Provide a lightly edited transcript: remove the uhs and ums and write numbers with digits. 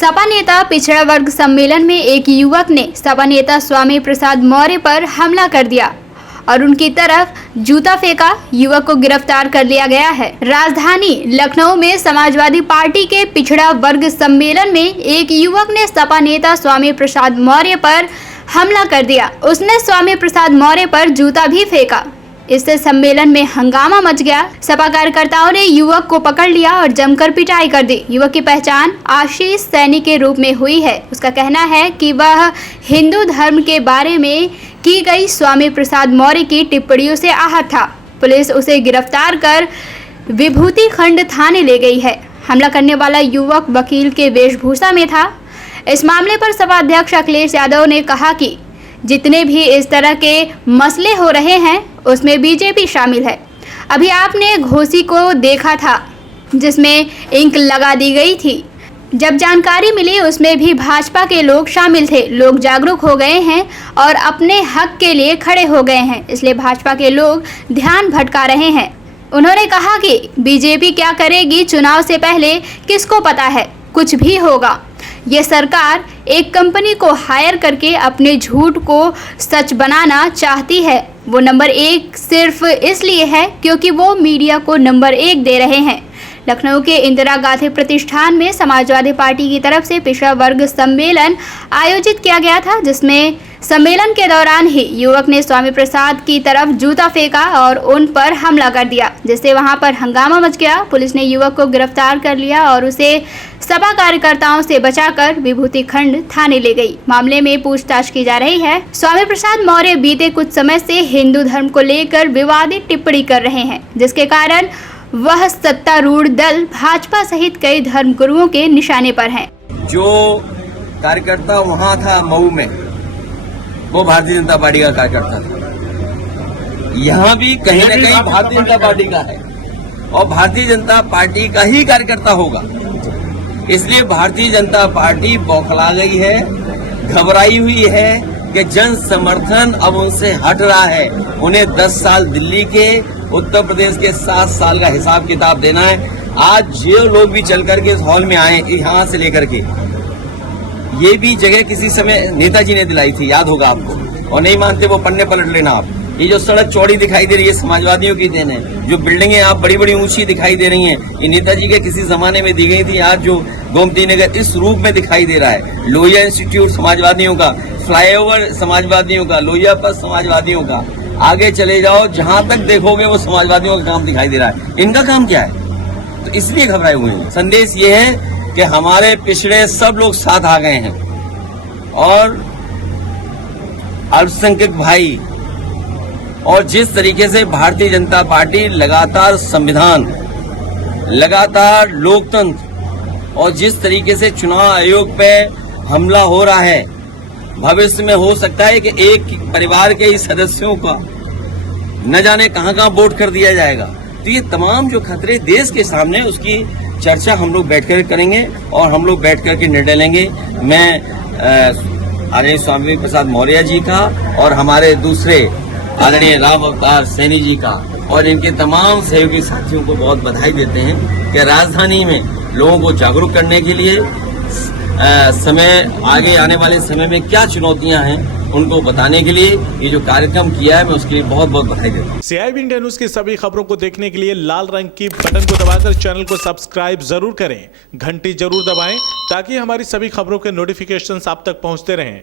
सपा नेता पिछड़ा वर्ग सम्मेलन में एक युवक ने सपा नेता स्वामी प्रसाद मौर्य पर हमला कर दिया और उनकी तरफ जूता फेंका। युवक को गिरफ्तार कर लिया गया है। राजधानी लखनऊ में समाजवादी पार्टी के पिछड़ा वर्ग सम्मेलन में एक युवक ने सपा नेता स्वामी प्रसाद मौर्य पर हमला कर दिया। उसने स्वामी प्रसाद मौर्य पर जूता भी फेंका। इससे सम्मेलन में हंगामा मच गया। सपा कार्यकर्ताओं ने युवक को पकड़ लिया और जमकर पिटाई कर दी। युवक की पहचान आशीष सैनी के रूप में हुई है। उसका कहना है कि वह हिंदू धर्म के बारे में की गई स्वामी प्रसाद मौर्य की टिप्पणियों से आहत था। पुलिस उसे गिरफ्तार कर विभूति खंड थाने ले गई है। हमला करने वाला युवक वकील के वेशभूषा में था। इस मामले पर सपा अध्यक्ष अखिलेश यादव ने कहा कि जितने भी इस तरह के मसले हो रहे हैं उसमें बीजेपी शामिल है। अभी आपने घोसी को देखा था जिसमें इंक लगा दी गई थी। जब जानकारी मिली उसमें भी भाजपा के लोग शामिल थे। लोग जागरूक हो गए हैं और अपने हक के लिए खड़े हो गए हैं, इसलिए भाजपा के लोग ध्यान भटका रहे हैं। उन्होंने कहा कि बीजेपी क्या करेगी चुनाव से पहले किसको पता है, कुछ भी होगा। ये सरकार एक कंपनी को हायर करके अपने झूठ को सच बनाना चाहती है। वो नंबर 1 सिर्फ इसलिए है क्योंकि वो मीडिया को नंबर 1 दे रहे हैं। लखनऊ के इंदिरा गांधी प्रतिष्ठान में समाजवादी पार्टी की तरफ से पिछड़ा वर्ग सम्मेलन आयोजित किया गया था, जिसमें सम्मेलन के दौरान ही युवक ने स्वामी प्रसाद की तरफ जूता फेंका और उन पर हमला कर दिया, जिससे वहां पर हंगामा मच गया। पुलिस ने युवक को गिरफ्तार कर लिया और उसे सपा कार्यकर्ताओं से बचाकर विभूति खंड थाने ले गई। मामले में पूछताछ की जा रही है। स्वामी प्रसाद मौर्य बीते कुछ समय से हिंदू धर्म को लेकर विवादित टिप्पणी कर रहे हैं, जिसके कारण वह सत्तारूढ़ दल भाजपा सहित कई धर्म गुरुओं के निशाने पर हैं। जो कार्यकर्ता वहां था मऊ में, वो भारतीय जनता पार्टी का कार्यकर्ता था। यहाँ भी कहीं न कहीं भारतीय जनता पार्टी का है और भारतीय जनता पार्टी का ही कार्यकर्ता होगा। इसलिए भारतीय जनता पार्टी बौखला गई है, घबराई हुई है कि जन समर्थन अब उनसे हट रहा है। उन्हें 10 साल दिल्ली के, उत्तर प्रदेश के 7 साल का हिसाब किताब देना है। आज जो लोग भी चल करके इस हॉल में आए, यहाँ से लेकर के, ये भी जगह किसी समय नेताजी ने दिलाई थी, याद होगा आपको। और नहीं मानते वो पन्ने पलट लेना आप। ये जो सड़क चौड़ी दिखाई दे रही है समाजवादियों की देन है। जो बिल्डिंगें आप बड़ी बड़ी ऊंची दिखाई दे रही हैं, ये नेताजी के किसी जमाने में दी गई थी। आज जो गोमती नगर इस रूप में दिखाई दे रहा है, लोहिया इंस्टीट्यूट समाजवादियों का, फ्लाईओवर समाजवादियों का, लोहिया पर समाजवादियों का, आगे चले जाओ जहां तक देखोगे वो समाजवादियों का काम दिखाई दे रहा है। इनका काम क्या है? तो इसलिए घबराए हुए हैं। संदेश ये है कि हमारे पिछड़े सब लोग साथ आ गए हैं और अल्पसंख्यक भाई, और जिस तरीके से भारतीय जनता पार्टी लगातार संविधान, लगातार लोकतंत्र और जिस तरीके से चुनाव आयोग पे हमला हो रहा है, भविष्य में हो सकता है कि एक परिवार के ही सदस्यों का न जाने कहां कहां वोट कर दिया जाएगा। तो ये तमाम जो खतरे देश के सामने, उसकी चर्चा हम लोग बैठकर करेंगे और हम लोग बैठ करके निर्णय लेंगे। मैं आदरणीय स्वामी प्रसाद मौर्य जी का और हमारे दूसरे आदरणीय राम अवतार सैनी जी का और इनके तमाम सहयोगी साथियों को बहुत बधाई देते हैं कि राजधानी में लोगों को जागरूक करने के लिए आगे आने वाले समय में क्या चुनौतियां हैं उनको बताने के लिए ये जो कार्यक्रम किया है, मैं उसके लिए बहुत बहुत बधाई देता हूँ। CIB इंडिया न्यूज की सभी खबरों को देखने के लिए लाल रंग की बटन को दबाकर चैनल को सब्सक्राइब जरूर करें, घंटी जरूर दबाएं ताकि हमारी सभी खबरों के नोटिफिकेशन आप तक पहुंचते रहें।